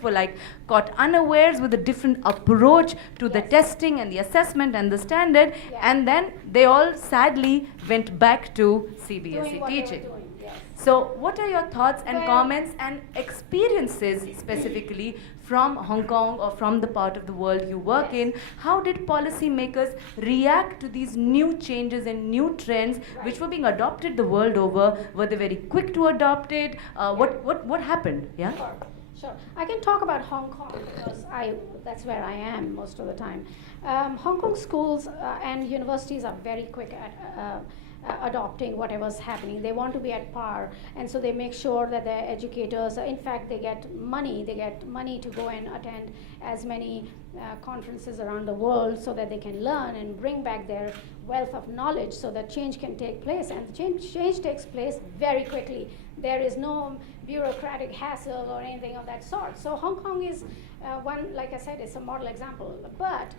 students were like caught unawares with a different approach to the testing and the assessment and the standard, and then they all sadly went back to CBSE teaching. So what are your thoughts and comments and experiences specifically from Hong Kong or from the part of the world you work in? How did policymakers react to these new changes and new trends which were being adopted the world over? Were they very quick to adopt it? What happened? Yeah? Sure. I can talk about Hong Kong because that's where I am most of the time. Hong Kong schools and universities are very quick at adopting whatever's happening. They want to be at par, and so they make sure that their educators, in fact, they get money to go and attend as many conferences around the world so that they can learn and bring back their wealth of knowledge so that change can take place, and change takes place very quickly. There is no bureaucratic hassle or anything of that sort. So Hong Kong is one, like I said, it's a model example. But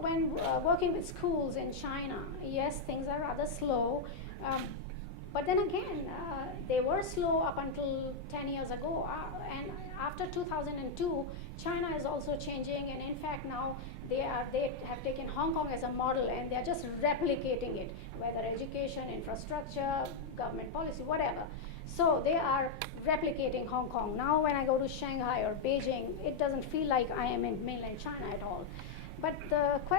when working with schools in China, yes, things are rather slow. But then again, they were slow up until 10 years ago. And after 2002, China is also changing. And in fact, now they have taken Hong Kong as a model, and they're just replicating it, whether education, infrastructure, government policy, whatever. So they are replicating Hong Kong. Now when I go to Shanghai or Beijing, it doesn't feel like I am in mainland China at all. But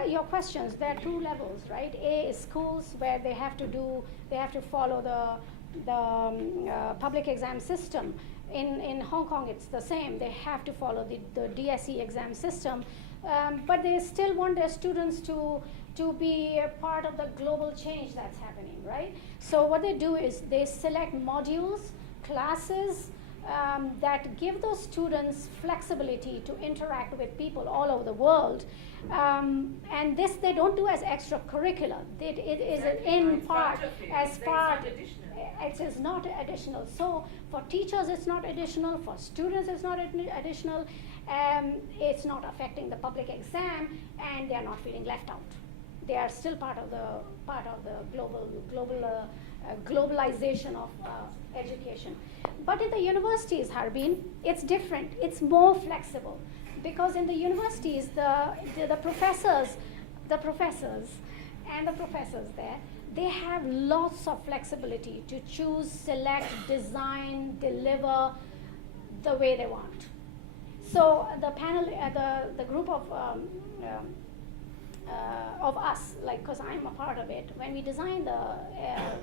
your questions, there are two levels, right? A is schools where they have to follow the public exam system. In Hong Kong, it's the same. They have to follow the DSE exam system, but they still want their students to be a part of the global change that's happening, right? So what they do is they select modules, classes, that give those students flexibility to interact with people all over the world. And this they don't do as extracurricular. It is in part as part. It is not additional. So for teachers, it's not additional. For students, it's not additional. It's not affecting the public exam, and they are not feeling left out. They are still part of the globalization of education. But in the universities, Harbin, it's different. It's more flexible, because in the universities, the professors there, they have lots of flexibility to choose, select, design, deliver the way they want. So the panel, the group of us, like, because I'm a part of it, when we design the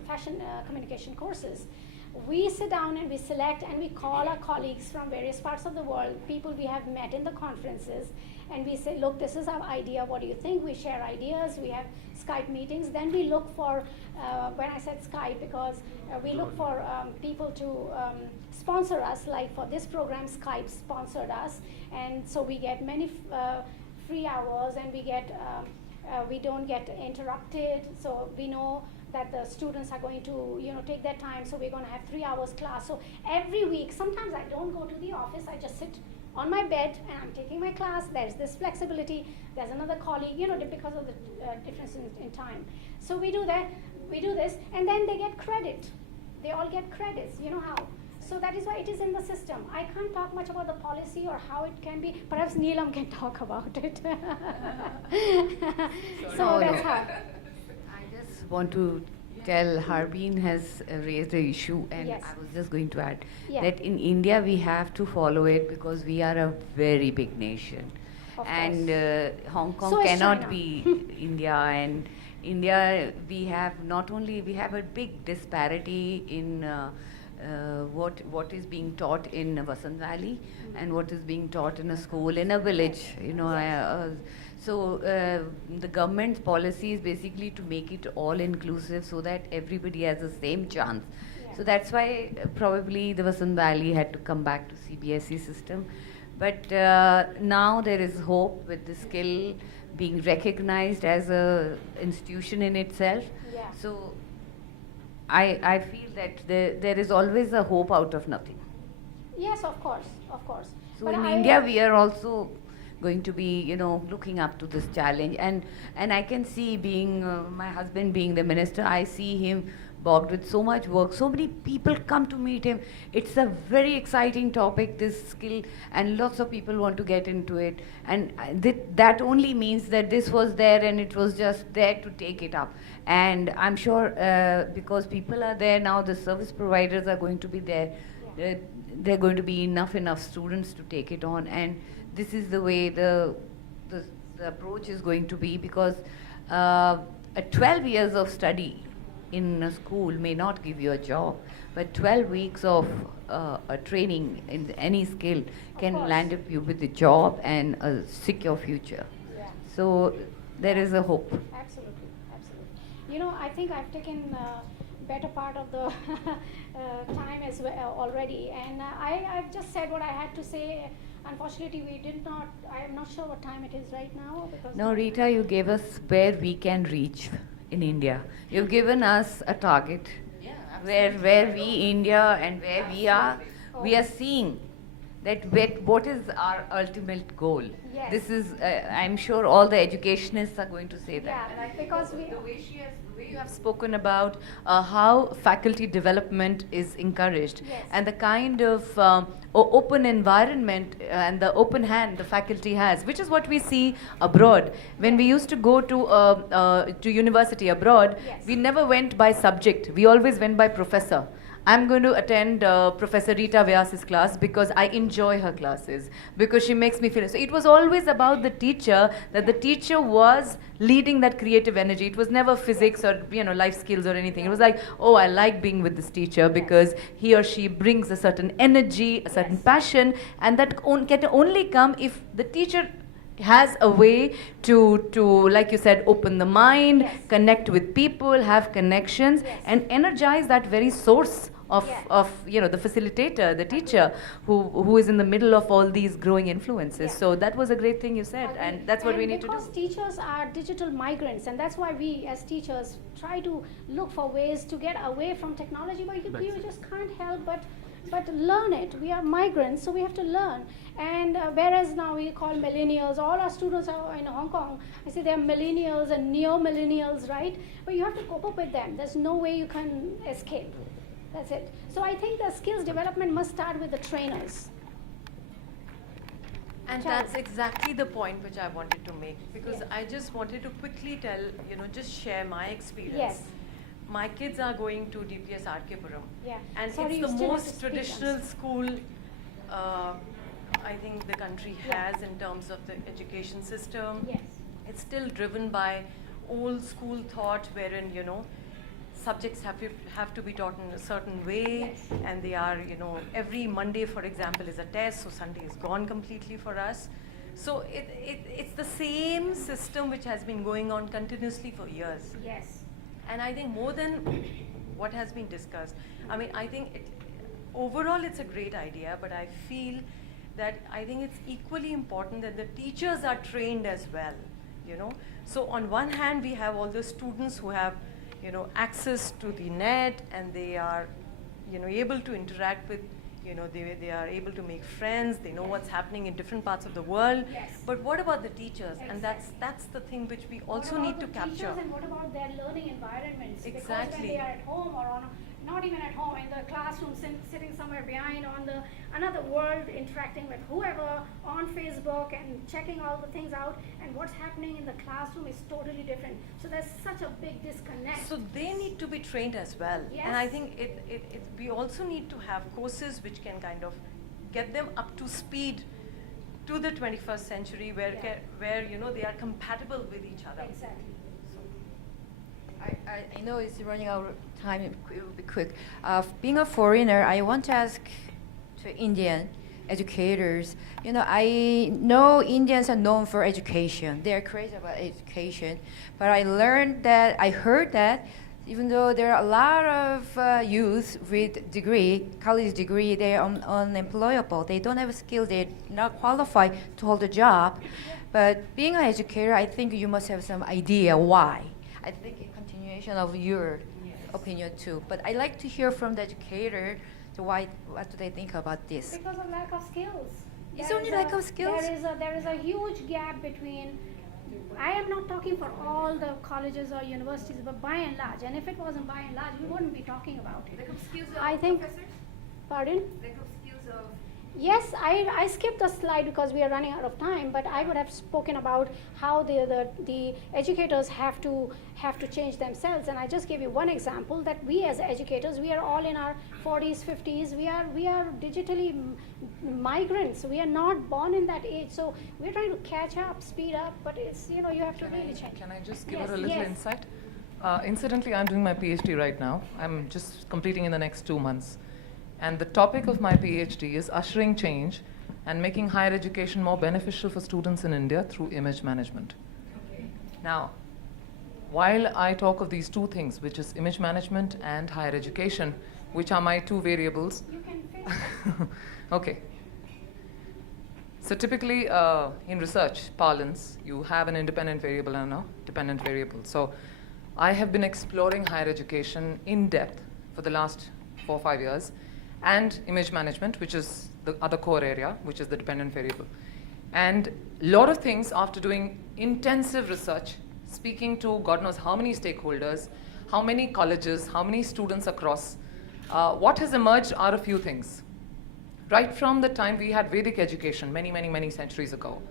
fashion communication courses, we sit down and we select and we call our colleagues from various parts of the world, people we have met in the conferences, and we say, look, this is our idea, what do you think? We share ideas, we have Skype meetings. Then we look for, when I said Skype, because we look for people to sponsor us, like for this program, Skype sponsored us, and so we get many free hours, and we don't get interrupted, so we know that the students are going to take their time, so we're going to have 3 hours class. So every week, sometimes I don't go to the office, I just sit on my bed and I'm taking my class. There's this flexibility, there's another colleague, because of the difference in time. So we do that, we do this, and then they get credit. They all get credits, you know how. So that is why it is in the system. I can't talk much about the policy or how it can be. Perhaps Neelam can talk about it. So that's how. I just want to tell Harbin has raised the issue, and Yes. I was just going to add Yeah. that in India we have to follow it because we are a very big nation. Of And Hong Kong So is cannot China. be India, and India we have we have a big disparity in what is being taught in Vasant Valley and what is being taught in a school in a village, so the government's policy is basically to make it all inclusive so that everybody has the same chance. So that's why probably the Vasant Valley had to come back to CBSE system. But now there is hope with the skill being recognized as a institution in itself. Yeah. So I feel that there is always a hope out of nothing. Yes, of course, of course. So But in India we are also going to be, looking up to this challenge. And I can see, being my husband being the minister, I see him bogged with so much work. So many people come to meet him. It's a very exciting topic, this skill, and lots of people want to get into it. And that only means that this was there and it was just there to take it up. And I'm sure because people are there now, the service providers are going to be there. There are going to be enough students to take it on, and this is the way the approach is going to be, because 12 years of study in a school may not give you a job, but 12 weeks of a training in any skill can land up you with a job and a secure future. Yeah. So there is a hope. Absolutely, absolutely. You know, I think I've taken better part of the time as well already, and I've just said what I had to say. Unfortunately, we did not. I am not sure what time it is right now because. No, Rita, you gave us where we can reach in India. You've given us a target where we, India, and where we are seeing that what is our ultimate goal. Yes. This is, I'm sure all the educationists are going to say that. Yeah, like because we. The way you have spoken about how faculty development is encouraged, Yes. and the kind of open environment and the open hand the faculty has, which is what we see abroad. When we used to go to university abroad, Yes. we never went by subject. We always went by professor. I'm going to attend Professor Rita Vyas's class because I enjoy her classes, because she makes me feel. So it was always about the teacher, that the teacher was leading that creative energy. It was never physics or life skills or anything. It was like, oh, I like being with this teacher because he or she brings a certain energy, a certain Yes. passion, and that can only come if the teacher has a way to like you said, open the mind, Yes. connect with people, have connections, Yes. and energize that very source of Yeah. of the facilitator, the teacher, who is in the middle of all these growing influences. Yeah. So that was a great thing you said, Agree. and that's what we need to because do. teachers are digital migrants, and that's why we as teachers try to look for ways to get away from technology, but you just can't help but learn it. We are migrants, so we have to learn. And whereas now we call millennials, all our students are in Hong Kong. I say they're millennials and neo-millennials, right? But you have to cope up with them. There's no way you can escape. That's it. So I think the skills development must start with the trainers. And Charles. that's exactly the point which I wanted to make, because Yes. I just wanted to quickly tell, just share my experience. Yes. My kids are going to DPS RK-Puram. Yeah. And Sorry, you it's the still have most to speak traditional once. school I think the country Yeah. has in terms of the education system. Yes. It's still driven by old school thought wherein, subjects have to be taught in a certain way, Yes. and they are, every Monday, for example, is a test, so Sunday is gone completely for us. So it's the same system which has been going on continuously for years. Yes. And I think more than what has been discussed, I mean, I think overall it's a great idea, but I feel that I think it's equally important that the teachers are trained as well, So on one hand, we have all the students who have, access to the net, and they are, able to interact with, they are able to make friends, they know what's happening in different parts of the world. Yes. But what about the teachers? And that's the thing which we also What need about to the capture. teachers, and what about their learning environments? Because when Exactly. they are at home or not even at home, in the classroom, sitting somewhere behind on another world, interacting with whoever on Facebook and checking all the things out, and what's happening in the classroom is totally different. So there's such a big disconnect. So they need to be trained as well. And I Yes. think we also need to have courses which can kind of get them up to speed to the 21st century where, Yeah. where they are compatible with each other. Exactly. I know it's running out of time. It will be quick. Being a foreigner, I want to ask to Indian educators. I know Indians are known for education. They are crazy about education. But I heard that even though there are a lot of youth with college degree, they are unemployable. They don't have skills. They're not qualified to hold a job. But being an educator, I think you must have some idea why. I think in continuation of your opinion too. But I like to hear from the educator what do they think about this? Because of lack of skills. It's There only is lack of skills? There is a huge gap between I am not talking for all the colleges or universities, but by and large, and if it wasn't by and large, we wouldn't be talking about it. I think, pardon? Yes, I skipped a slide because we are running out of time, but I would have spoken about how the educators have to change themselves. And I just gave you one example that we as educators, we are all in our 40s, 50s. We are digitally migrants. We are not born in that age. So we're trying to catch up, speed up, but it's, you have to really change. Can I just give Yes, her a little yes. insight? Incidentally, I'm doing my PhD right now. I'm just completing in the next 2 months. And the topic of my PhD is ushering change and making higher education more beneficial for students in India through image management. Now, while I talk of these two things, which is image management and higher education, which are my two variables. You can finish. Okay. So typically in research parlance, you have an independent variable and a dependent variable. So I have been exploring higher education in depth for the last 4 or 5 years, and image management, which is the other core area, which is the dependent variable. And a lot of things after doing intensive research, speaking to God knows how many stakeholders, how many colleges, how many students across, what has emerged are a few things. Right from the time we had Vedic education many centuries ago,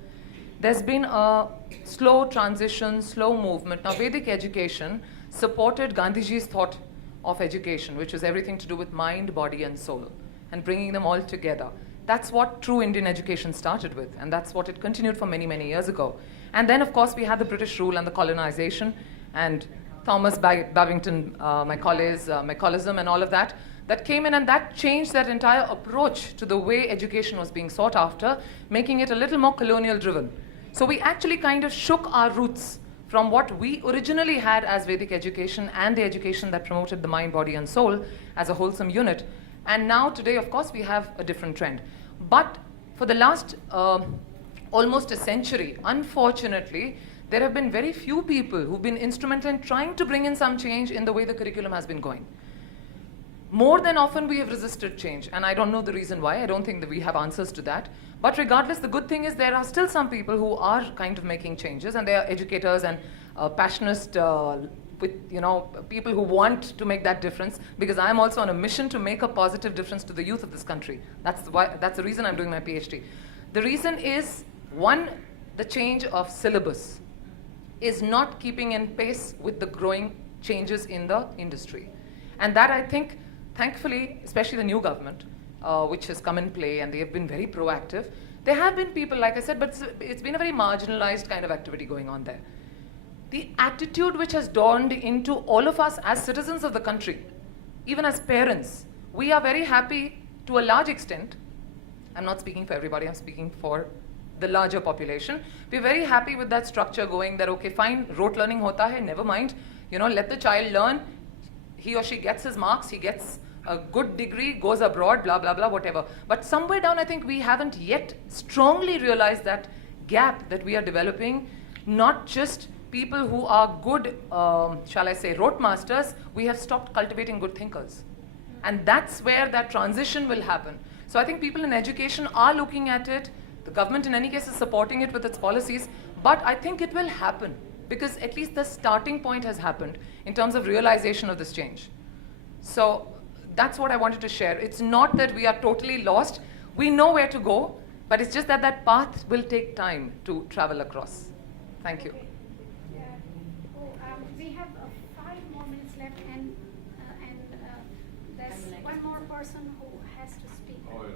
there's been a slow transition, slow movement. Now, Vedic education supported Gandhiji's thought of education, which is everything to do with mind, body, and soul, and bringing them all together. That's what true Indian education started with, and that's what it continued for many years ago. And then, of course, we had the British rule and the colonization, and Thomas Babington, Macaulay,ism and all of that, that came in, and that changed that entire approach to the way education was being sought after, making it a little more colonial driven. So we actually kind of shook our roots from what we originally had as Vedic education and the education that promoted the mind, body, and soul as a wholesome unit. And now today, of course, we have a different trend. But for the last almost a century, unfortunately, there have been very few people who've been instrumental in trying to bring in some change in the way the curriculum has been going. More than often, we have resisted change, and I don't know the reason why. I don't think that we have answers to that. But regardless, the good thing is there are still some people who are kind of making changes, and they are educators and passionate with people who want to make that difference, because I am also on a mission to make a positive difference to the youth of this country. That's the reason I'm doing my PhD. The reason is, one, the change of syllabus is not keeping in pace with the growing changes in the industry. And that, I think, thankfully, especially the new government, which has come in play, and they have been very proactive. There have been people, like I said, but it's been a very marginalized kind of activity going on there. The attitude which has dawned into all of us as citizens of the country, even as parents, we are very happy to a large extent. I'm not speaking for everybody, I'm speaking for the larger population. We're very happy with that structure going, that okay, fine, rote learning hota hai, never mind, let the child learn. He or she gets his marks, he gets a good degree, goes abroad, blah, blah, blah, whatever. But somewhere down, I think we haven't yet strongly realized that gap that we are developing, not just people who are good, shall I say, rote masters, we have stopped cultivating good thinkers. And that's where that transition will happen. So I think people in education are looking at it. The government, in any case, is supporting it with its policies. But I think it will happen, because at least the starting point has happened in terms of realization of this change. So that's what I wanted to share. It's not that we are totally lost. We know where to go, but it's just that that path will take time to travel across. Thank you. Okay. We have 5 more minutes left, and there's one more person who has to speak. Oh, yeah.